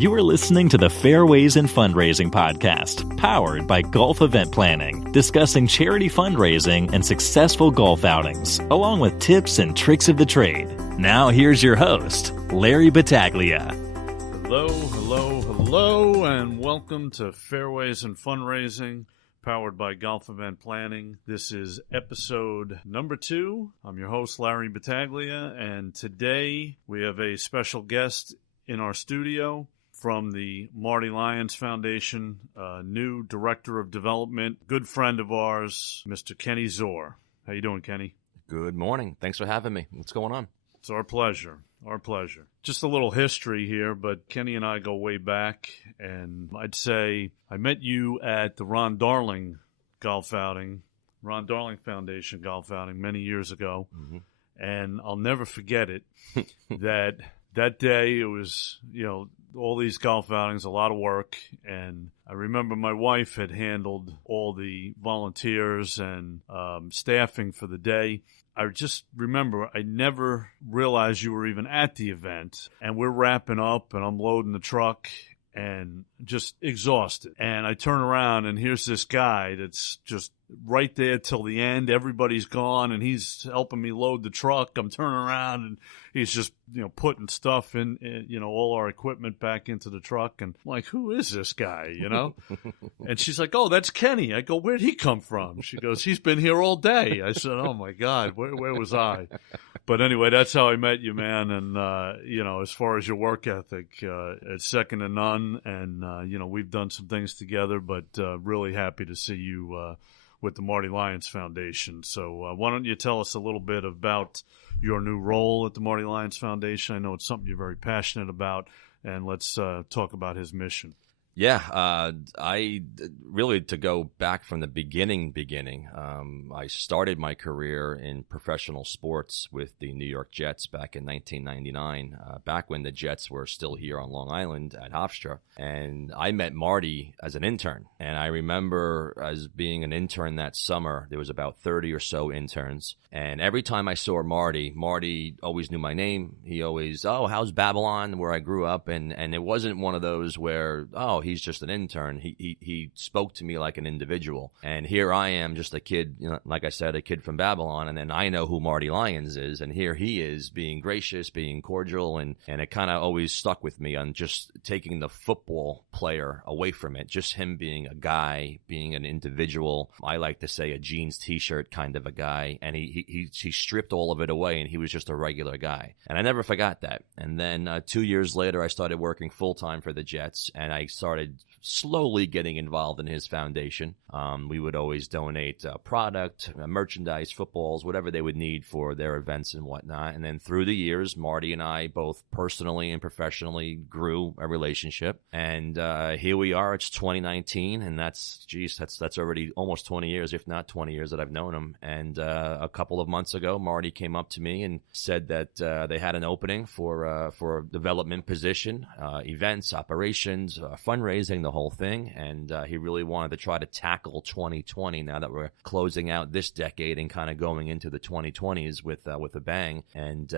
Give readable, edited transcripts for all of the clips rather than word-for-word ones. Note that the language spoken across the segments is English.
You are listening to the Fairways and Fundraising podcast, powered by Golf Event Planning, discussing charity fundraising and successful golf outings, along with tips and tricks of the trade. Now here's your host, Larry Battaglia. Hello, and welcome to Fairways and Fundraising, powered by Golf Event Planning. This is episode number 2. I'm your host, Larry Battaglia, and today we have a special guest in our studio from the Marty Lyons Foundation, new Director of Development, good friend of ours, Mr. Kenny Zore. How you doing, Kenny? Good morning. Thanks for having me. What's going on? It's our pleasure. Our pleasure. Just a little history here, but Kenny and I go way back, and I'd say I met you at the Ron Darling Foundation golf outing many years ago, and I'll never forget it. that day it was, all these golf outings, a lot of work, and I remember my wife had handled all the volunteers and staffing for the day. I just remember I never realized you were even at the event, and we're wrapping up and I'm loading the truck and just exhausted. And I turn around and here's this guy that's just right there till the end. Everybody's gone and he's helping me load the truck. I'm turning around and he's just, putting stuff in, all our equipment back into the truck. And I'm like, who is this guy, And she's like, oh, that's Kenny. I go, where'd he come from? She goes, he's been here all day. I said, oh my God, where was I? But anyway, that's how I met you, man. And, as far as your work ethic, it's second to none. And, we've done some things together, but really happy to see you with the Marty Lyons Foundation. So why don't you tell us a little bit about your new role at the Marty Lyons Foundation? I know it's something you're very passionate about, and let's talk about his mission. Yeah, I really, to go back from the beginning, I started my career in professional sports with the New York Jets back in 1999, back when the Jets were still here on Long Island at Hofstra. And I met Marty as an intern. And I remember as being an intern that summer, there was about 30 or so interns. And every time I saw Marty always knew my name. He always, oh, how's Babylon, where I grew up? And it wasn't one of those where, oh, he's just an intern. He spoke to me like an individual. And here I am, just a kid, like I said, a kid from Babylon. And then I know who Marty Lyons is. And here he is being gracious, being cordial. And it kind of always stuck with me on just taking the football player away from it. Just him being a guy, being an individual. I like to say a jeans t-shirt kind of a guy. And he stripped all of it away and he was just a regular guy. And I never forgot that. And then 2 years later, I started working full-time for the Jets, and I started slowly getting involved in his foundation. We would always donate product, merchandise, footballs, whatever they would need for their events and whatnot. And then through the years, Marty and I both personally and professionally grew a relationship. And here we are. It's 2019, and that's already almost 20 years, if not 20 years that I've known him. And a couple of months ago, Marty came up to me and said that they had an opening for a development position, events, operations, fundraising, the whole thing. And he really wanted to try to tackle 2020 now that we're closing out this decade and kind of going into the 2020s with a bang. And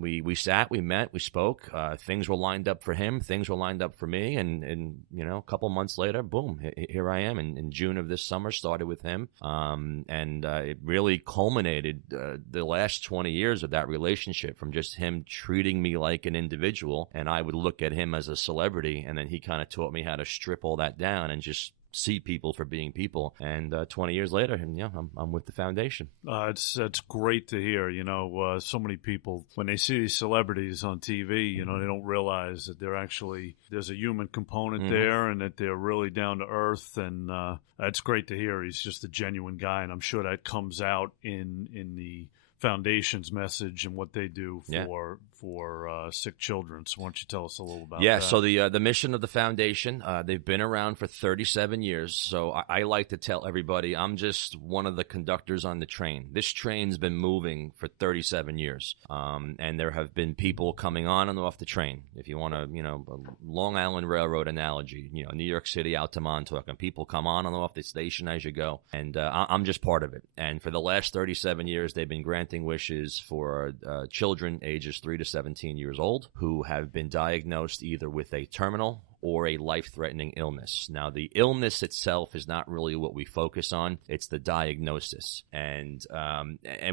we sat, we met, we spoke. Things were lined up for him. Things were lined up for me. And a couple months later, boom, here I am. In June of this summer, started with him. And it really culminated the last 20 years of that relationship, from just him treating me like an individual, and I would look at him as a celebrity, and then he kind of taught me how to strip all that down and just see people for being people. And 20 years later, I'm with the foundation. It's great to hear. So many people, when they see these celebrities on TV, they don't realize that there's a human component there, and that they're really down to earth. And it's great to hear. He's just a genuine guy, and I'm sure that comes out in the foundation's message and what they do for sick children. So why don't you tell us a little about that? Yeah, so the mission of the foundation, they've been around for 37 years. So I like to tell everybody I'm just one of the conductors on the train. This train's been moving for 37 years. And there have been people coming on and off the train. If you want a Long Island Railroad analogy, New York City out to Montauk, and people come on and off the station as you go. And I'm just part of it. And for the last 37 years, they've been granting wishes for children ages 3 to 17 years old who have been diagnosed either with a terminal or a life-threatening illness. Now, the illness itself is not really what we focus on. It's the diagnosis. And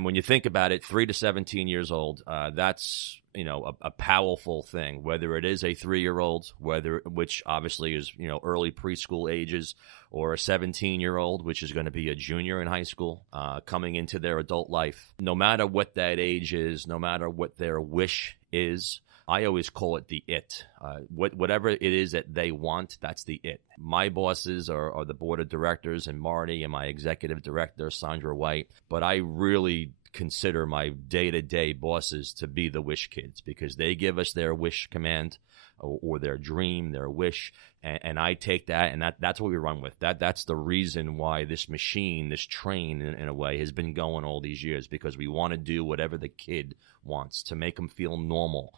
when you think about it, 3 to 17 years old, that's a powerful thing, whether it is a 3-year-old, which obviously is, early preschool ages, or a 17-year-old, which is going to be a junior in high school, coming into their adult life. No matter what that age is, no matter what their wish is, I always call it the it. Whatever it is that they want, that's the it. My bosses are the board of directors and Marty and my executive director, Sandra White. But I really consider my day-to-day bosses to be the wish kids because they give us their wish command or their dream, their wish, and I take that, and that's what we run with. That's the reason why this machine, this train, in a way, has been going all these years, because we want to do whatever the kid wants to make them feel normal.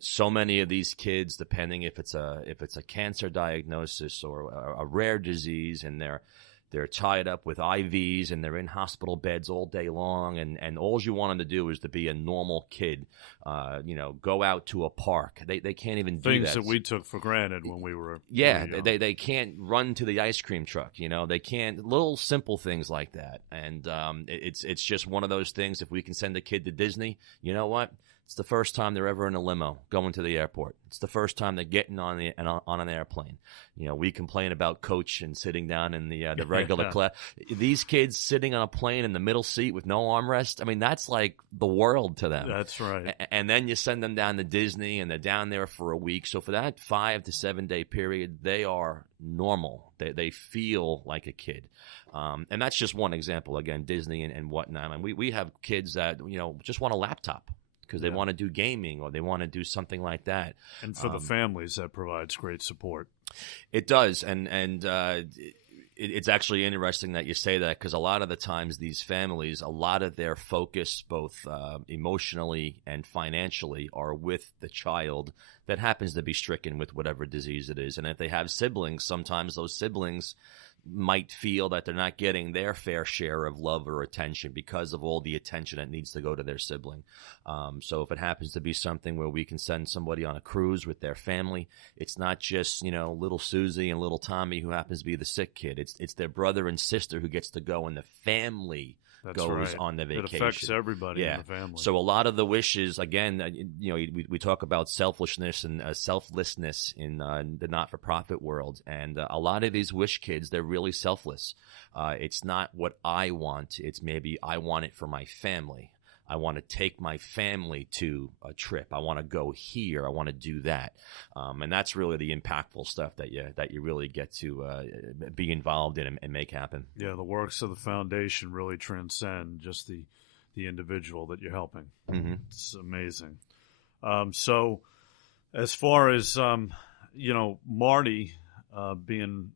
So many of these kids, depending if it's a cancer diagnosis or a rare disease, and they're tied up with IVs and they're in hospital beds all day long, and all you want them to do is to be a normal kid. Go out to a park. They can't even do things that we took for granted when we were they can't run to the ice cream truck. They can't, little simple things like that. And it's just one of those things. If we can send a kid to Disney, you know what? It's the first time they're ever in a limo going to the airport. It's the first time they're getting on an airplane. We complain about coach and sitting down in the regular class. These kids sitting on a plane in the middle seat with no armrest, I mean, that's like the world to them. That's right. And then you send them down to Disney, and they're down there for a week. So for that 5 to 7 day period, they are normal. They feel like a kid. And that's just one example. Again, Disney and whatnot. I mean, we have kids that, just want a laptop, because they want to do gaming or they want to do something like that. And for the families, that provides great support. It does. And it's actually interesting that you say that, because a lot of the times these families, a lot of their focus, both emotionally and financially, are with the child that happens to be stricken with whatever disease it is. And if they have siblings, sometimes those siblings might feel that they're not getting their fair share of love or attention because of all the attention that needs to go to their sibling. So if it happens to be something where we can send somebody on a cruise with their family, it's not just, little Susie and little Tommy who happens to be the sick kid. It's their brother and sister who gets to go, and the family goes on the vacation. It affects everybody in the family. So a lot of the wishes, again, we talk about selfishness and selflessness in the not-for-profit world, and a lot of these wish kids, they're really selfless. It's not what I want. It's maybe I want it for my family. I want to take my family to a trip. I want to go here. I want to do that. And that's really the impactful stuff that you really get to be involved in and make happen. Yeah, the works of the foundation really transcend just the individual that you're helping. Mm-hmm. It's amazing. So as far as, Marty being,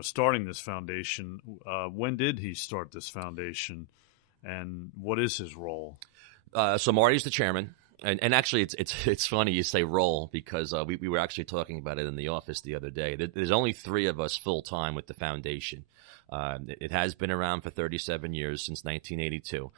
starting this foundation, when did he start this foundation? And what is his role? So Marty's the chairman, and actually it's funny you say role, because we were actually talking about it in the office the other day. There's only 3 of us full time with the foundation. It has been around for 37 years, since 1982,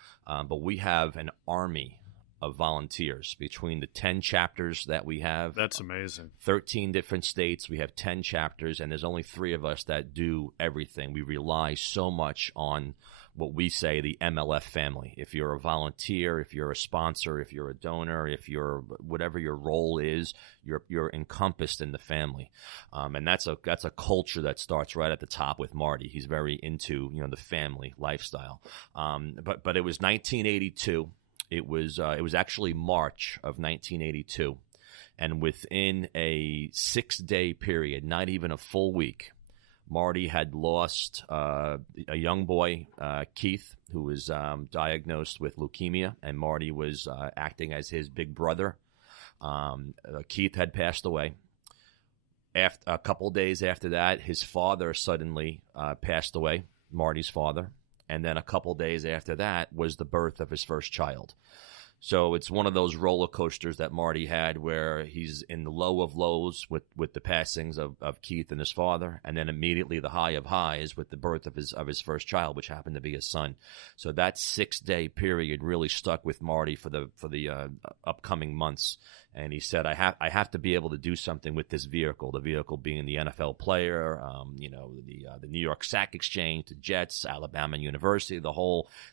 but we have an army of volunteers between the 10 chapters that we have. That's amazing. 13 different states. We have 10 chapters, and there's only 3 of us that do everything. We rely so much on what we say the MLF family. If you're a volunteer, if you're a sponsor, if you're a donor, if you're whatever your role is, you're encompassed in the family, and that's a culture that starts right at the top with Marty. He's very into the family lifestyle. But it was 1982. It was actually March of 1982, and within a 6-day period, not even a full week, Marty had lost a young boy, Keith, who was diagnosed with leukemia, and Marty was acting as his big brother. Keith had passed away. A couple days after that, his father suddenly passed away, Marty's father. And then a couple days after that was the birth of his first child. So it's one of those roller coasters that Marty had where he's in the low of lows with the passings of Keith and his father, and then immediately the high of highs with the birth of his first child, which happened to be his son. So that 6-day period really stuck with Marty for the upcoming months. And he said, I have to be able to do something with this vehicle, the vehicle being the NFL player, the New York Sack Exchange, the Jets, Alabama University,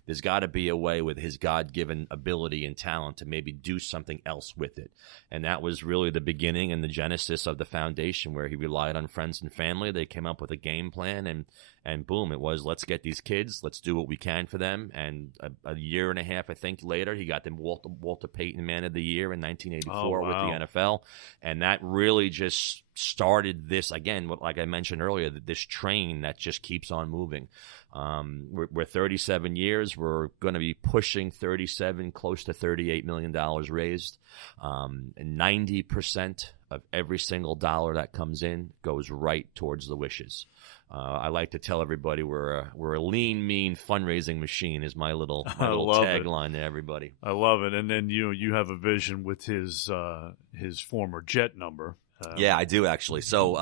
there's got to be a way with his God-given ability and talent to maybe do something else with it. And that was really the beginning and the genesis of the foundation, where he relied on friends and family. They came up with a game plan, and boom, it was, let's get these kids, let's do what we can for them. And a year and a half, I think, later, he got them Walter Payton Man of the Year in 1984 with the NFL. And that really just started this, again, like I mentioned earlier, this train that just keeps on moving. We're 37 years. We're going to be pushing 37, close to $38 million raised. And 90% of every single dollar that comes in goes right towards the wishes. I like to tell everybody we're a lean, mean fundraising machine is my little tagline to everybody. I love it. And then you have a vision with his former jet number. Yeah, I do actually. So,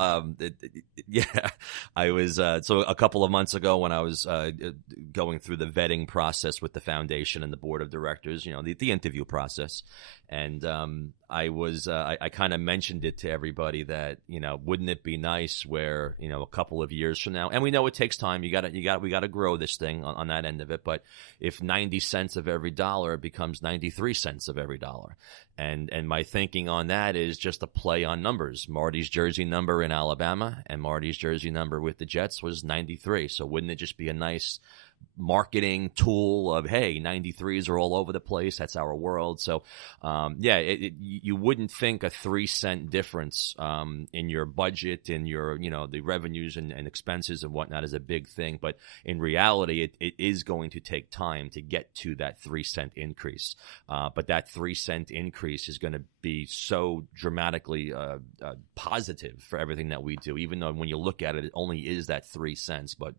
I was so a couple of months ago when I was going through the vetting process with the foundation and the board of directors, the interview process, and I kind of mentioned it to everybody that wouldn't it be nice where a couple of years from now, and we know it takes time. We got to grow this thing on that end of it. But if 90 cents of every dollar becomes 93 cents of every dollar. And my thinking on that is just a play on numbers. Marty's jersey number in Alabama and Marty's jersey number with the Jets was 93. So wouldn't it just be a nice marketing tool of, hey, 93s are all over the place. That's our world. So, you wouldn't think a 3-cent difference in your budget, in your, the revenues and expenses and whatnot is a big thing. But in reality, it is going to take time to get to that 3-cent increase. But that 3-cent increase is going to be so dramatically positive for everything that we do, even though when you look at it, it only is that 3 cents. But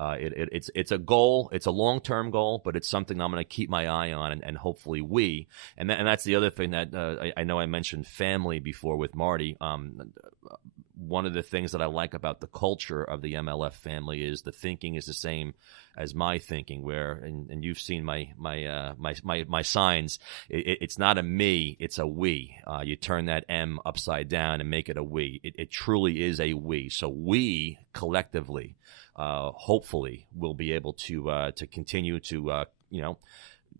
it's a goal. It's a long-term goal, but it's something I'm going to keep my eye on, and hopefully and that's the other thing that I know I mentioned family before with Marty. One of the things that I like about the culture of the MLF family is the thinking is the same as my thinking, where, and you've seen my signs. It's not a me, it's a we. You turn that M upside down and make it a we. It truly is a we. So we collectively, hopefully, will be able to continue to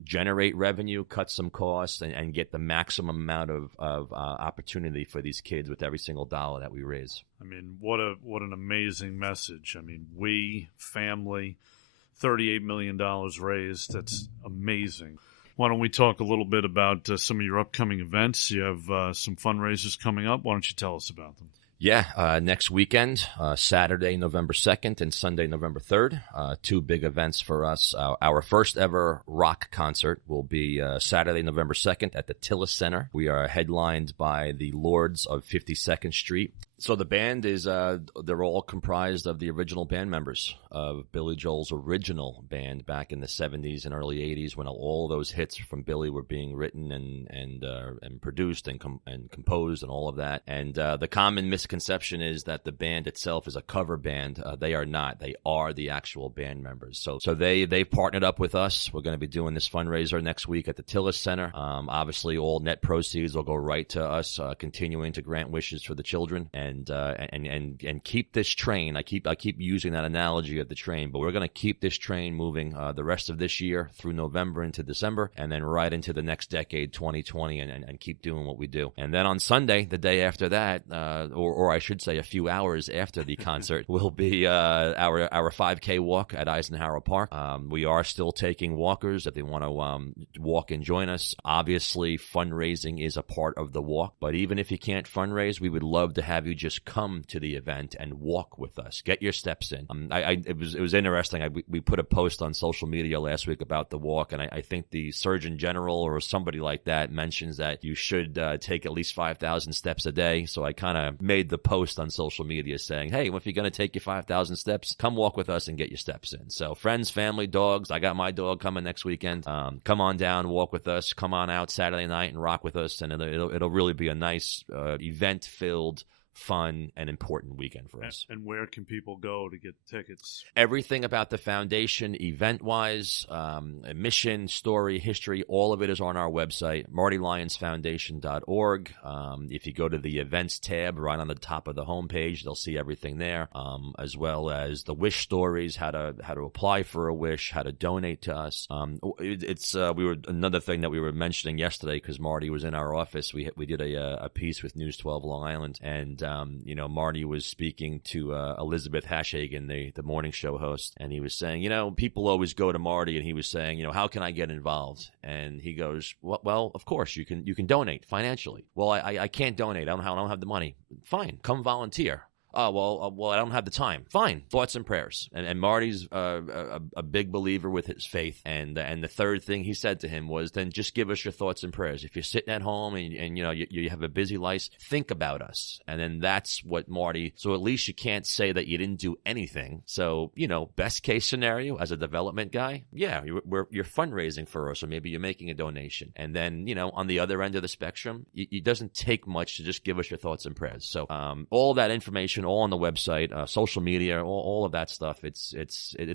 generate revenue, cut some costs, and get the maximum amount of opportunity for these kids with every single dollar that we raise. I mean, what an amazing message. I mean, we, family, $38 million raised. That's amazing. Why don't we talk a little bit about some of your upcoming events? You have some fundraisers coming up. Why don't you tell us about them? Yeah, next weekend, Saturday, November 2nd and Sunday, November 3rd, 2 big events for us. Our first ever rock concert will be Saturday, November 2nd at the Tillis Center. We are headlined by the Lords of 52nd Street. So the band is, they're all comprised of the original band members of Billy Joel's original band back in the 70s and early 80s, when all those hits from Billy were being written and produced and composed and all of that. And the common misconception is that the band itself is a cover band. They are not. They are the actual band members. So they've partnered up with us. We're going to be doing this fundraiser next week at the Tillis Center. Obviously, all net proceeds will go right to us, continuing to grant wishes for the children. And keep this train. I keep using that analogy of the train, but we're going to keep this train moving the rest of this year through November into December, and then right into the next decade, 2020, and keep doing what we do. And then on Sunday, the day after that, or I should say a few hours after the concert, will be our 5K walk at Eisenhower Park. We are still taking walkers if they want to walk and join us. Obviously, fundraising is a part of the walk, but even if you can't fundraise, we would love to have you just come to the event and walk with us. Get your steps in. It was interesting. We put a post on social media last week about the walk, and I think the Surgeon General or somebody like that mentions that you should take at least 5,000 steps a day. So I kind of made the post on social media saying, hey, if you're going to take your 5,000 steps, come walk with us and get your steps in. So friends, family, dogs. I got my dog coming next weekend. Come on down, walk with us. Come on out Saturday night and rock with us, and it'll really be a nice event-filled, fun, and important weekend for us. And where can people go to get tickets? Everything about the foundation, event-wise, mission, story, history, all of it is on our website, martylyonsfoundation.org. If you go to the events tab right on the top of the homepage, they'll see everything there, as well as the wish stories, how to apply for a wish, how to donate to us. Another thing that we were mentioning yesterday, because Marty was in our office. We did a piece with News 12 Long Island, and Marty was speaking to Elizabeth Hashagen, the morning show host, and he was saying, people always go to Marty, and he was saying, how can I get involved? And he goes, well, of course you can donate financially. Well, I can't donate. I don't have the money. Fine, come volunteer. Oh, well, I don't have the time. Fine. Thoughts and prayers. And Marty's a big believer with his faith. And the third thing he said to him was, then just give us your thoughts and prayers. If you're sitting at home and you have a busy life, think about us. And then that's what Marty, so at least you can't say that you didn't do anything. So, best case scenario as a development guy, yeah, you're fundraising for us, or maybe you're making a donation. And then, on the other end of the spectrum, it doesn't take much to just give us your thoughts and prayers. So all that information, all on the website, social media, all of that stuff. It's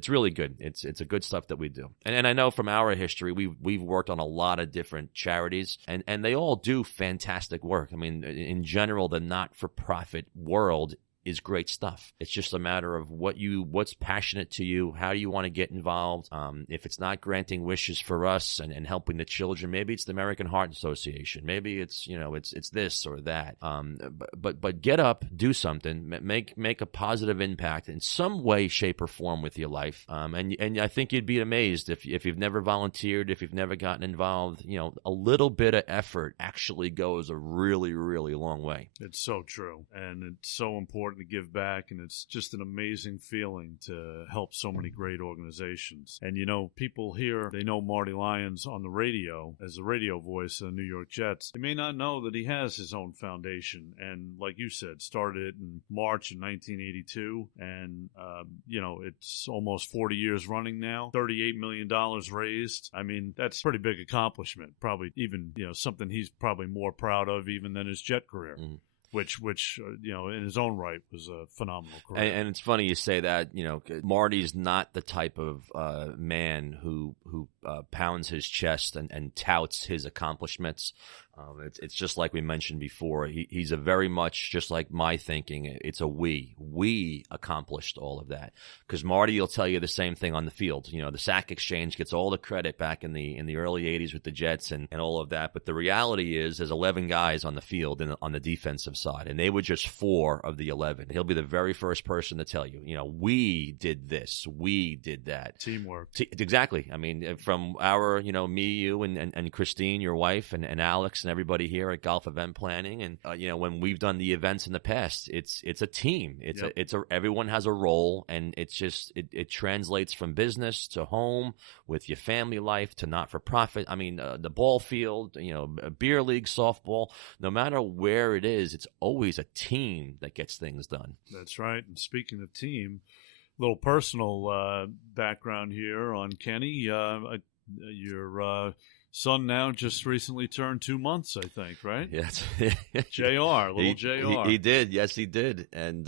really good. It's a good stuff that we do. And I know from our history, we've worked on a lot of different charities, and they all do fantastic work. I mean, in general, the not-for-profit world is great stuff. It's just a matter of what's passionate to you. How do you want to get involved? If it's not granting wishes for us and helping the children, maybe it's the American Heart Association. Maybe it's it's this or that. But get up, do something, make a positive impact in some way, shape, or form with your life. And I think you'd be amazed if you've never volunteered, if you've never gotten involved. A little bit of effort actually goes a really, really long way. It's so true, and it's so important to give back, and it's just an amazing feeling to help so many great organizations. And people here, they know Marty Lyons on the radio as the radio voice of the New York Jets. They may not know that he has his own foundation, and like you said, started in March of 1982, and it's almost 40 years running now. $38 million raised. I mean, that's a pretty big accomplishment. Probably even something he's probably more proud of even than his Jet career. Mm-hmm. Which in his own right was a phenomenal career. And it's funny you say that. Marty's not the type of man who pounds his chest and touts his accomplishments. It's just like we mentioned before. He's a very much just like my thinking. It's a we. We accomplished all of that. Because Marty will tell you the same thing on the field. The Sack Exchange gets all the credit back in the early 80s with the Jets and all of that. But the reality is there's 11 guys on the field on the defensive side. And they were just 4 of the 11. He'll be the very first person to tell you, we did this. We did that. Teamwork. Exactly. I mean, from our, me, you, and Christine, your wife, and Alex, and everybody here at Golf Event Planning, and when we've done the events in the past, it's a team. Everyone has a role, and it's just it translates from business to home with your family life to not for profit. I mean, the ball field, a beer league, softball, no matter where it is, it's always a team that gets things done. That's right. And speaking of team, little personal background here on Kenny. Your son now just recently turned 2 months, I think, right? Yes. JR. He did. Yes, he did. And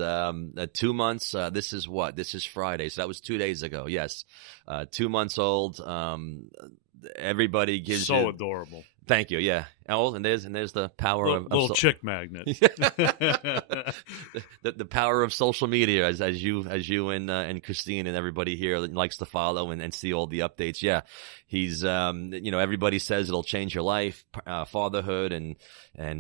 2 months, this is Friday. So that was 2 days ago. Yes. 2 months old. Everybody gives so adorable. Thank you. Yeah. And there's the power of little chick magnet. the power of social media, as you and Christine and everybody here likes to follow and see all the updates. Yeah, he's everybody says it'll change your life, fatherhood, and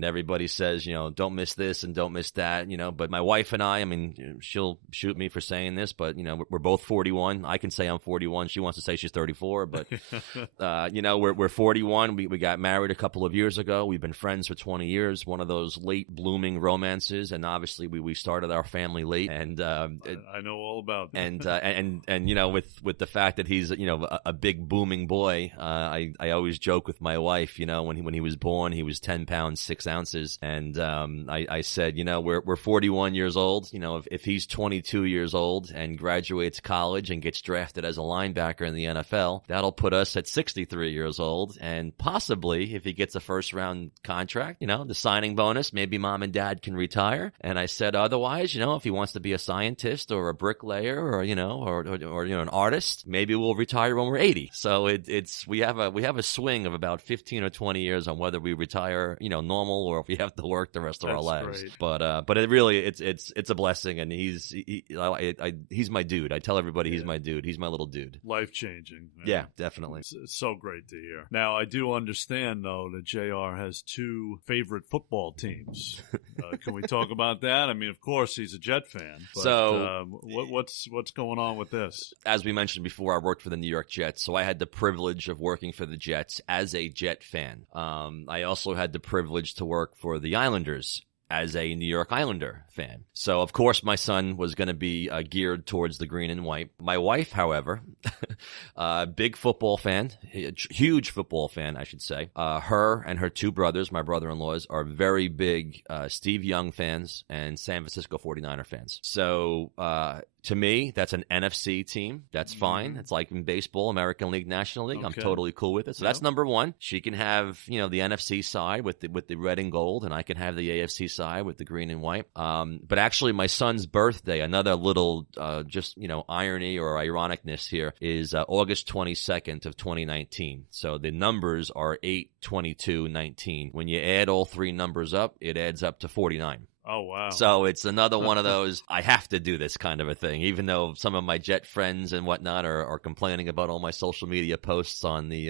everybody says don't miss this and don't miss that. But my wife and I mean, she'll shoot me for saying this, but we're both 41. I can say I'm 41. She wants to say she's 34, but we're 41. We got married a couple of years years ago. We've been friends for 20 years, one of those late blooming romances. And obviously we started our family late. And I know all about that. And you know, with the fact that he's, you know, a big booming boy, I always joke with my wife, you know, when he was born, he was 10 pounds, 6 ounces. And I said, you know, we're 41 years old. You know, if he's 22 years old and graduates college and gets drafted as a linebacker in the NFL, that'll put us at 63 years old. And possibly, if he gets a first-round contract, you know, the signing bonus, maybe mom and dad can retire. And I said, otherwise, you know, if he wants to be a scientist or a bricklayer or, you know, or you know, an artist, maybe we'll retire when we're 80. So we have a swing of about 15 or 20 years on whether we retire, you know, normal, or if we have to work the rest of our lives. Great. But it really, it's a blessing, and he's my dude. I tell everybody he's my dude. He's my little dude. Life-changing. Yeah, definitely. It's so great to hear. Now, I do understand, though, that JR has 2 favorite football teams. Can we talk about that? I mean, of course, he's a Jet fan. But, so, what's going on with this? As we mentioned before, I worked for the New York Jets, so I had the privilege of working for the Jets as a Jet fan. I also had the privilege to work for the Islanders as a New York Islander fan. So, of course, my son was going to be geared towards the green and white. My wife, however, big football fan, huge football fan, I should say. Her and her 2 brothers, my brother-in-laws, are very big Steve Young fans and San Francisco 49er fans. So, to me, that's an NFC team. That's fine. It's like in baseball, American League, National League. Okay. I'm totally cool with it. So that's number one. She can have, you know, the NFC side with the red and gold, and I can have the AFC side with the green and white. But actually, my son's birthday, another little just, you know, irony or ironicness here, is August 22nd of 2019. So the numbers are 8/22/19. When you add all 3 numbers up, it adds up to 49. Oh, wow. So it's another one of those, I have to do this kind of a thing, even though some of my Jet friends and whatnot are complaining about all my social media posts on the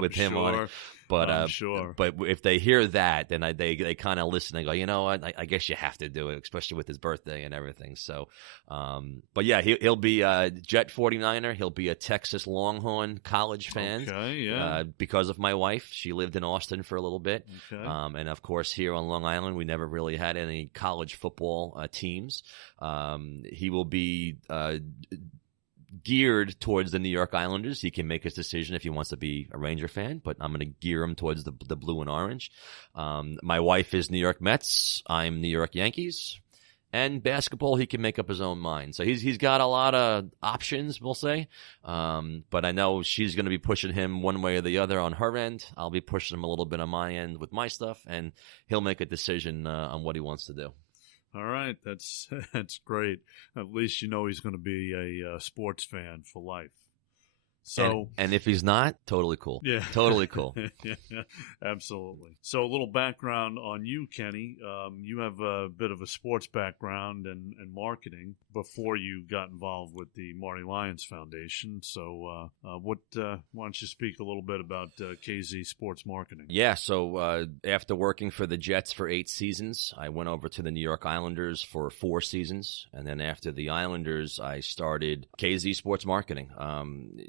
with him on it. But I'm sure. But if they hear that, then they kind of listen and go, you know what? I guess you have to do it, especially with his birthday and everything. So, but yeah, he'll be a Jet 49er. He'll be a Texas Longhorn college fan. Okay, yeah. Because of my wife, she lived in Austin for a little bit. Okay. And of course, here on Long Island, we never really had any college football teams. He will be geared towards the New York Islanders. He can make his decision if he wants to be a Ranger fan, but I'm going to gear him towards the blue and orange. My wife is New York Mets. I'm New York Yankees. And basketball, he can make up his own mind. So he's got a lot of options, we'll say. But I know she's going to be pushing him one way or the other on her end. I'll be pushing him a little bit on my end with my stuff, and he'll make a decision on what he wants to do. All right, that's great. At least you know he's going to be a sports fan for life. So, and if he's not, totally cool. Yeah, totally cool. Yeah, absolutely. So, a little background on you, Kenny. You have a bit of a sports background and marketing before you got involved with the Marty Lyons Foundation. So, why don't you speak a little bit about KZ Sports Marketing? Yeah. So, after working for the Jets for 8 seasons, I went over to the New York Islanders for 4 seasons, and then after the Islanders, I started KZ Sports Marketing.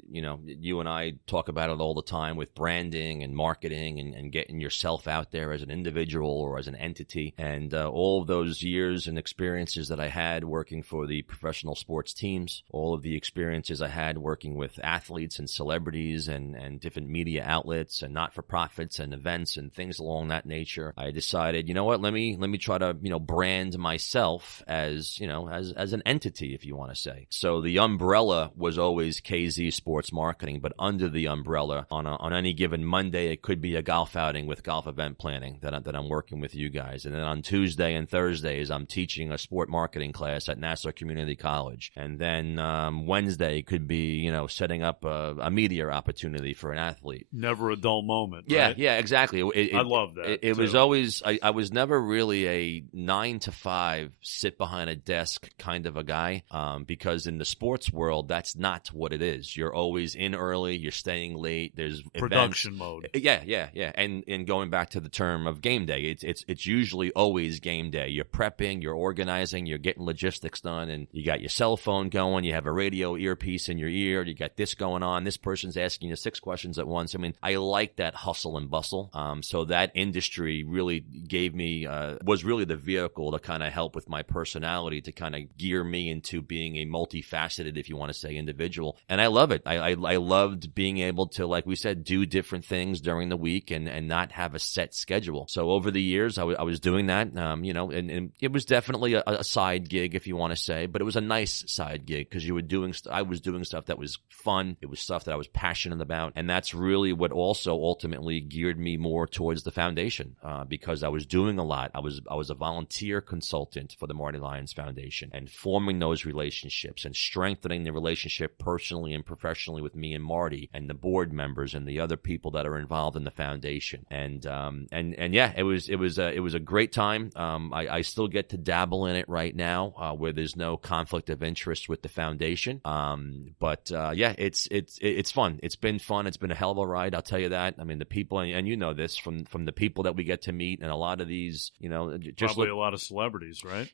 You know, you and I talk about it all the time with branding and marketing and getting yourself out there as an individual or as an entity. And all of those years and experiences that I had working for the professional sports teams, all of the experiences I had working with athletes and celebrities and different media outlets and not-for-profits and events and things along that nature, I decided, you know what, let me try to, you know, brand myself as, you know, as an entity, if you want to say. So the umbrella was always KZ Sports Marketing, but under the umbrella on any given Monday, it could be a golf outing with golf event planning that I'm working with you guys. And then on Tuesday and Thursdays, I'm teaching a sport marketing class at Nassau Community College. And then Wednesday could be, you know, setting up a media opportunity for an athlete. Never a dull moment. Yeah, right? Yeah, exactly. I love that. It was always, I was never really a 9 to 5 sit behind a desk kind of a guy, because in the sports world, that's not what it is. You're always always in early. You're staying late. There's production events. mode. Yeah. And going back to the term of game day, it's usually always game day. You're prepping, you're organizing, you're getting logistics done, and you got your cell phone going. You have a radio earpiece in your ear. You got this going on. This person's asking you 6 questions at once. I mean, I like that hustle and bustle. So that industry really gave me was really the vehicle to kind of help with my personality, to kind of gear me into being a multifaceted, if you want to say, individual. And I love it. I loved being able to, like we said, do different things during the week and not have a set schedule. So over the years, I was doing that, and it was definitely a side gig, if you want to say, but it was a nice side gig because I was doing stuff that was fun. It was stuff that I was passionate about. And that's really what also ultimately geared me more towards the foundation, because I was doing a lot. I was a volunteer consultant for the Marty Lyons Foundation, and forming those relationships and strengthening the relationship personally and professionally with me and Marty and the board members and the other people that are involved in the foundation. And yeah, it was a great time. I still get to dabble in it right now, where there's no conflict of interest with the foundation. But yeah, it's fun. It's been fun. It's been a hell of a ride, I'll tell you that. I mean, the people, and you know this from the people that we get to meet, and a lot of these, just probably a lot of celebrities, right?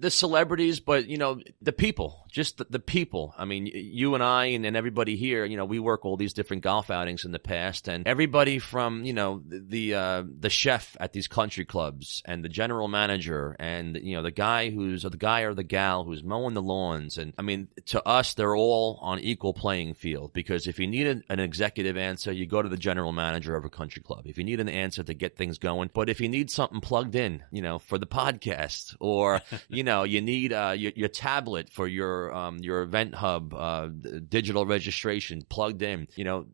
The celebrities, but the people, just the people. I mean, you and I and everybody here, we work all these different golf outings in the past, and everybody from the chef at these country clubs, and the general manager, and the guy or the gal who's mowing the lawns, and I mean, to us, they're all on equal playing field, because if you need an executive answer, you go to the general manager of a country club. If you need an answer to get things going, but if you need something plugged in, for the podcast, or you need your tablet for your event hub, digital registration plugged in,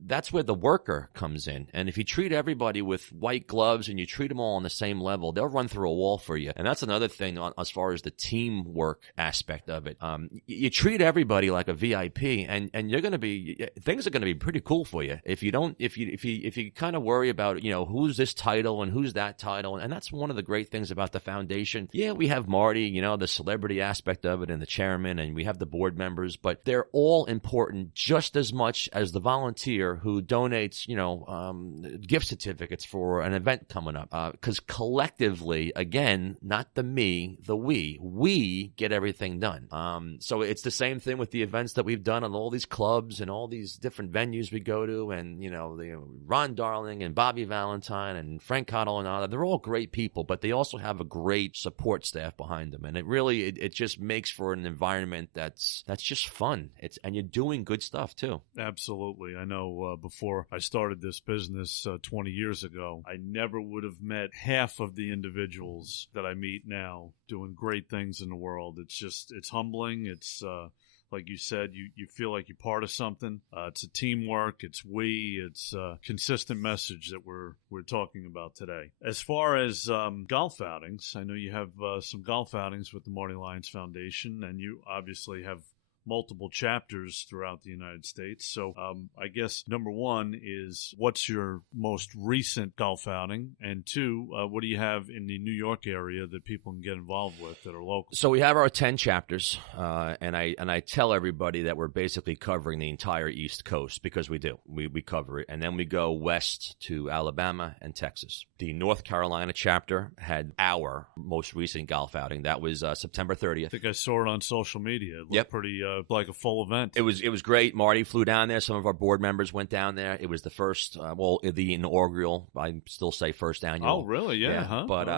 that's where the worker comes in. And if you treat everybody with white gloves and you treat them all on the same level, they'll run through a wall for you. And that's another thing as far as the teamwork aspect of it. You treat everybody like a VIP, and things are going to be pretty cool for you. If you kind of worry about who's this title and who's that title, and that's one of the great things about the foundation. Yeah, we have Marty, the celebrity aspect of it, and the chairman, and we have the board members, but they're all important just as much as the volunteer who donates gift certificates for an event coming up, because collectively, again, not the me, the we get everything done. So it's the same thing with the events that we've done on all these clubs and all these different venues we go to, and Ron Darling and Bobby Valentine and Frank Cottle and all that. They're all great people, but they also have a great support staff behind them, and it just makes for an environment that's just fun. And you're doing good stuff too. Absolutely. I know before I started this business 20 years ago, I never would have met half of the individuals that I meet now doing great things in the world. It's humbling. It's like you said, you feel like you're part of something. It's a teamwork. It's a consistent message that we're talking about today. As far as golf outings, I know you have some golf outings with the Marty Lyons Foundation, and you obviously have multiple chapters throughout the United States. So I guess number one is, what's your most recent golf outing? And two, what do you have in the New York area that people can get involved with that are local? So we have our 10 chapters, and I tell everybody that we're basically covering the entire East Coast, because we do. We cover it. And then we go west to Alabama and Texas. The North Carolina chapter had our most recent golf outing. That was September 30th. I think I saw it on social media. It looked pretty like a full event. It was great. Marty flew down there. Some of our board members went down there. It was the first, the inaugural. I still say first annual. Oh, really? Yeah. Huh? But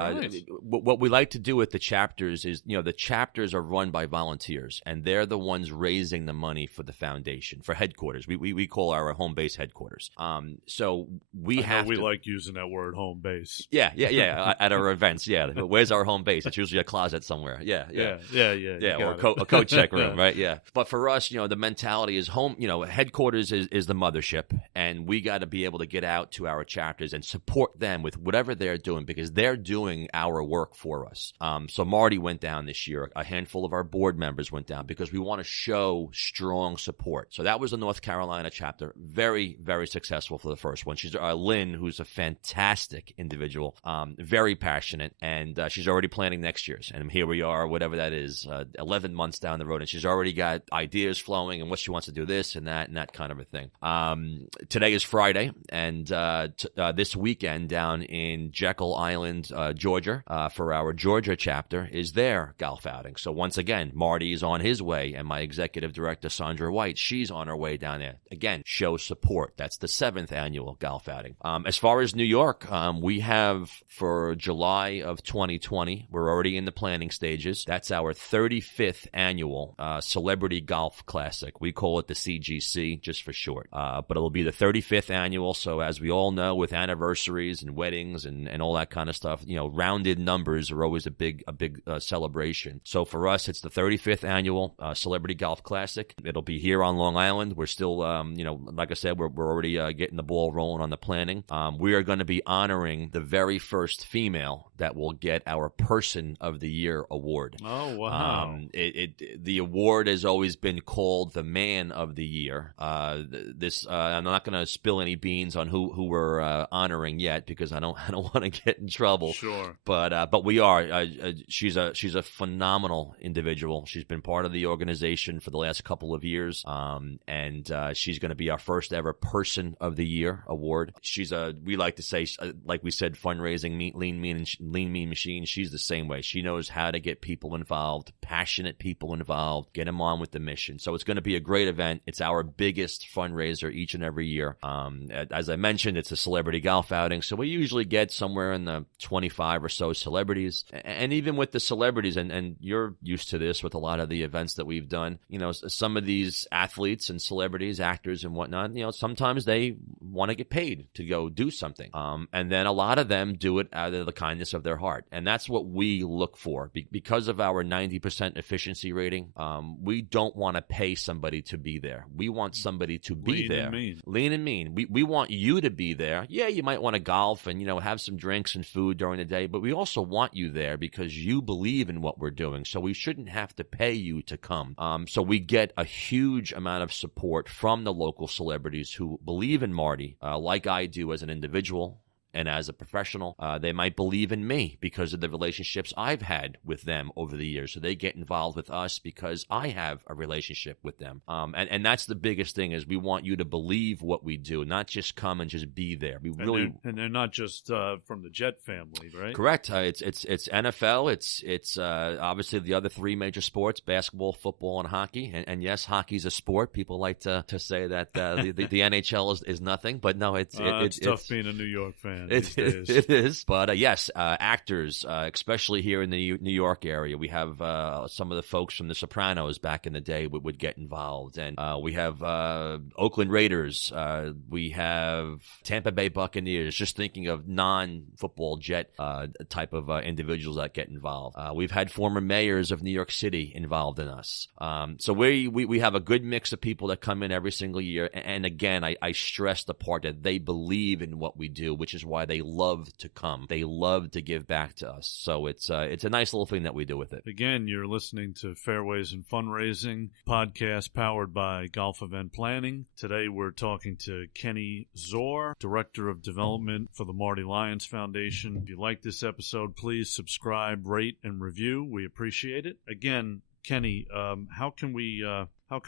what we like to do with the chapters is, the chapters are run by volunteers, and they're the ones raising the money for the foundation, for headquarters. We call our home base headquarters. So we like using that word, home base. Yeah. At our events, yeah. Where's our home base? It's usually a closet somewhere. Yeah. Or a coat check room, right? Yeah. But for us, the mentality is home. Headquarters is the mothership, and we got to be able to get out to our chapters and support them with whatever they're doing, because they're doing our work for us. So Marty went down this year. A handful of our board members went down because we want to show strong support. So that was the North Carolina chapter. Very, very successful for the first one. She's Lynn, who's a fantastic individual, very passionate, and she's already planning next year's. And here we are, whatever that is, 11 months down the road, and she's already got got ideas flowing and what she wants to do this and that kind of a thing. Today is Friday, and this weekend down in Jekyll Island, Georgia, for our Georgia chapter is their golf outing. So once again, Marty is on his way, and my executive director, Sandra White, she's on her way down there. Again, show support. That's the 7th annual golf outing. As far as New York, we have for July of 2020, we're already in the planning stages. That's our 35th annual Celebrity Golf Classic. We call it the CGC just for short. But it'll be the 35th annual. So as we all know, with anniversaries and weddings and all that kind of stuff, rounded numbers are always a big celebration. So for us, it's the 35th annual Celebrity Golf Classic. It'll be here on Long Island. We're still, like I said, we're already getting the ball rolling on the planning. We are going to be honoring the very first female that will get our Person of the Year award. Oh, wow. The award has always been called the Man of the Year. I'm not going to spill any beans on who we're honoring yet, because I don't want to get in trouble. Sure. But we are. She's a phenomenal individual. She's been part of the organization for the last couple of years, and she's going to be our first ever Person of the Year award. We like to say, like we said, fundraising, lean, mean machine. She's the same way. She knows how to get people involved, passionate people involved, get them on with the mission. So it's going to be a great event. It's our biggest fundraiser each and every year. As I mentioned, it's a celebrity golf outing, so we usually get somewhere in the 25 or so celebrities. And even with the celebrities, and you're used to this with a lot of the events that we've done, some of these athletes and celebrities, actors and whatnot, sometimes they want to get paid to go do something. And then a lot of them do it out of the kindness of their heart. And that's what we look for. Because of our 90% efficiency rating, we don't want to pay somebody to be there. We want somebody to be there. Lean and mean. We want you to be there. Yeah, you might want to golf and, have some drinks and food during the day, but we also want you there because you believe in what we're doing. So we shouldn't have to pay you to come. So we get a huge amount of support from the local celebrities who believe in Marty, like I do as an individual. And as a professional, they might believe in me because of the relationships I've had with them over the years. So they get involved with us because I have a relationship with them. And that's the biggest thing, is we want you to believe what we do, not just come and just be there. And they're not just from the Jet family, right? Correct. It's NFL. It's obviously the other three major sports: basketball, football, and hockey. And yes, hockey's a sport. People like to say that the NHL is nothing, but no, it's tough being a New York fan. It is. But yes, actors, especially here in the New York area, we have some of the folks from The Sopranos back in the day would get involved. And we have Oakland Raiders. We have Tampa Bay Buccaneers, just thinking of non-football Jet type of individuals that get involved. We've had former mayors of New York City involved in us. So we have a good mix of people that come in every single year. And again, I stress the part that they believe in what we do, which is why they love to come. They love to give back to us. So it's a nice little thing that we do with it. Again, you're listening to Fairways and Fundraising, podcast powered by Golf Event Planning. Today we're talking to Kenny Zore, Director of Development for the Marty Lyons Foundation. If you like this episode, please subscribe, rate, and review. We appreciate it. Again, Kenny, how can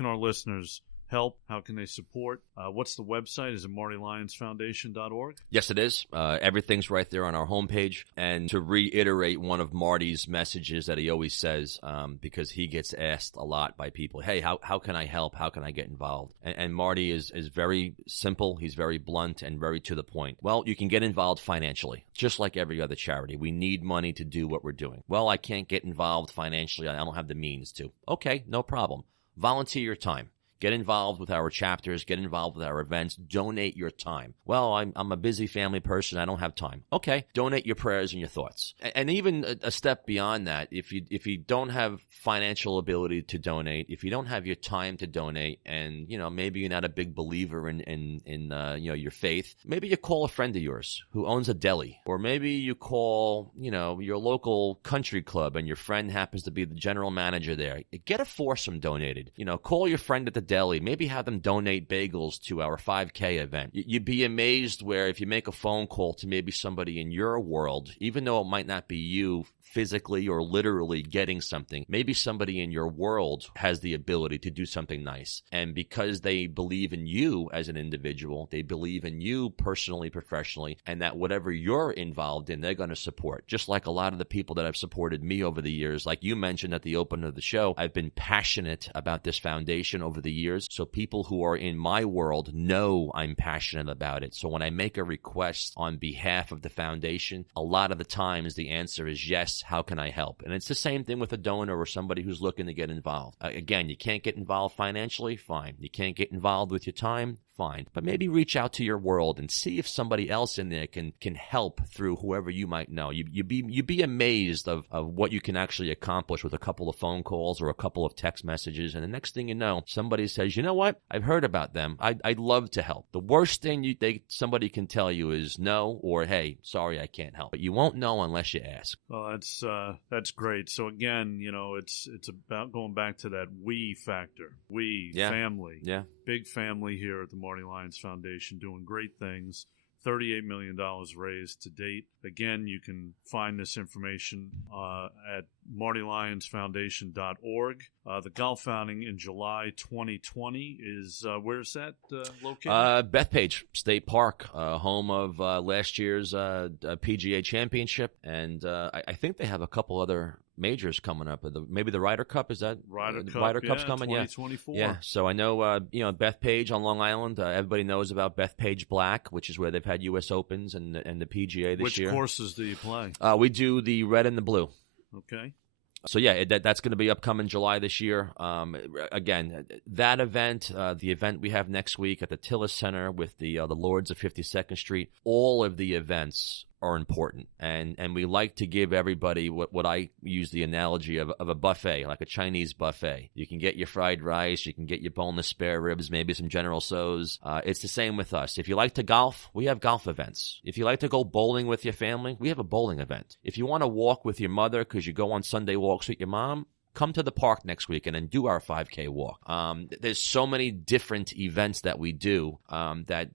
our listeners help? How can they support? What's the website? Is it MartyLyonsFoundation.org? Yes, it is. Everything's right there on our homepage. And to reiterate one of Marty's messages that he always says, because he gets asked a lot by people, hey, how can I help? How can I get involved? And Marty is very simple. He's very blunt and very to the point. Well, you can get involved financially, just like every other charity. We need money to do what we're doing. Well, I can't get involved financially. I don't have the means to. Okay, no problem. Volunteer your time. Get involved with our chapters. Get involved with our events. Donate your time. Well, I'm a busy family person. I don't have time. Okay, donate your prayers and your thoughts. And even a step beyond that, if you don't have financial ability to donate, if you don't have your time to donate, and maybe you're not a big believer in your faith, maybe you call a friend of yours who owns a deli, or maybe you call your local country club, and your friend happens to be the general manager there. Get a foursome donated. Call your friend at the deli, maybe have them donate bagels to our 5K event. You'd be amazed where if you make a phone call to maybe somebody in your world, even though it might not be you physically or literally getting something. Maybe somebody in your world has the ability to do something nice. And because they believe in you as an individual, they believe in you personally, professionally, and that whatever you're involved in, they're going to support. Just like a lot of the people that have supported me over the years, like you mentioned at the opening of the show, I've been passionate about this foundation over the years. So people who are in my world know I'm passionate about it. So when I make a request on behalf of the foundation, a lot of the times the answer is yes, how can I help? And it's the same thing with a donor or somebody who's looking to get involved. Again, you can't get involved financially, fine. You can't get involved with your time, fine. But maybe reach out to your world and see if somebody else in there can help through whoever you might know. You'd be amazed of what you can actually accomplish with a couple of phone calls or a couple of text messages. And the next thing you know, somebody says, you know what? I've heard about them. I'd love to help. The worst thing somebody can tell you is no, or hey, sorry, I can't help. But you won't know unless you ask. Well, that's great. So again, it's about going back to that we factor. We, family. Yeah. Big family here at the Marty Lyons Foundation doing great things. $38 million raised to date. Again, you can find this information at martylyonsfoundation.org. The golf outing in July 2020 is, where's that located? Bethpage State Park, home of last year's PGA Championship. And I think they have a couple other majors coming up. Maybe the Ryder Cup, is that? Ryder Cup's coming, 2024. Yeah. So I know, Bethpage on Long Island. Everybody knows about Bethpage Black, which is where they've had U.S. Opens and the PGA this year. Which courses do you play? We do the red and the blue. Okay. So, yeah, that's going to be upcoming July this year. Again, that event, the event we have next week at the Tillis Center with the Lords of 52nd Street, all of the events are important. And we like to give everybody what I use the analogy of a buffet, like a Chinese buffet. You can get your fried rice, you can get your boneless spare ribs, maybe some General Tso's. It's the same with us. If you like to golf, we have golf events. If you like to go bowling with your family, we have a bowling event. If you want to walk with your mother because you go on Sunday walks with your mom, come to the park next week and then do our 5K walk. There's so many different events that we do that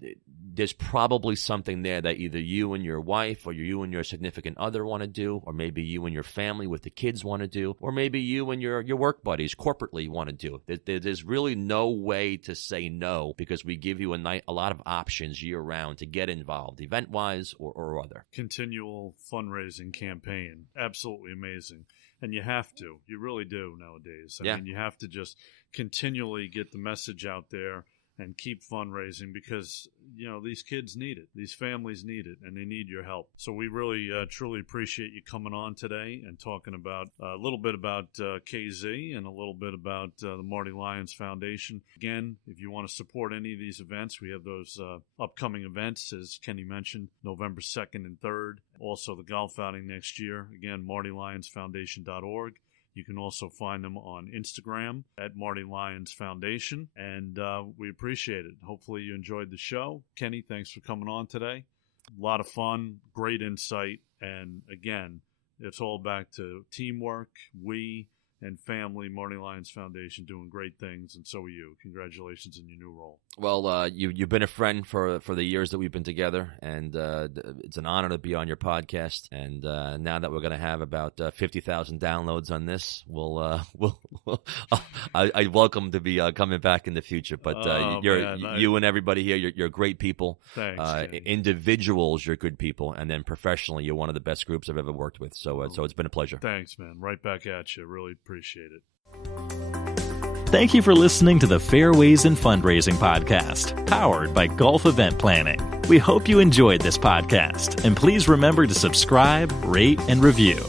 there's probably something there that either you and your wife or you and your significant other want to do, or maybe you and your family with the kids want to do, or maybe you and your work buddies corporately want to do. There's really no way to say no because we give you a lot of options year-round to get involved, event-wise or other. Continual fundraising campaign. Absolutely amazing. And you have to. You really do nowadays. I mean, you have to just continually get the message out there and keep fundraising because, these kids need it. These families need it, and they need your help. So we really, truly appreciate you coming on today and talking about a little bit about KZ and a little bit about the Marty Lyons Foundation. Again, if you want to support any of these events, we have those upcoming events, as Kenny mentioned, November 2nd and 3rd. Also, the golf outing next year. Again, martylyonsfoundation.org. You can also find them on Instagram at Marty Lyons Foundation, and we appreciate it. Hopefully you enjoyed the show. Kenny, thanks for coming on today. A lot of fun, great insight, and again, it's all back to teamwork, and family. Marty Lyons Foundation doing great things, and so are you. Congratulations in your new role. Well, you've been a friend for the years that we've been together, and it's an honor to be on your podcast. And now that we're going to have about 50,000 downloads on this, I welcome to be coming back in the future. But you and everybody here, you're great people. Thanks. Individuals, you're good people, and then professionally, you're one of the best groups I've ever worked with. So it's been a pleasure. Thanks, man. Right back at you. Really appreciate it. Thank you for listening to the Fairways and Fundraising podcast, powered by Golf Event Planning. We hope you enjoyed this podcast, and please remember to subscribe, rate, and review.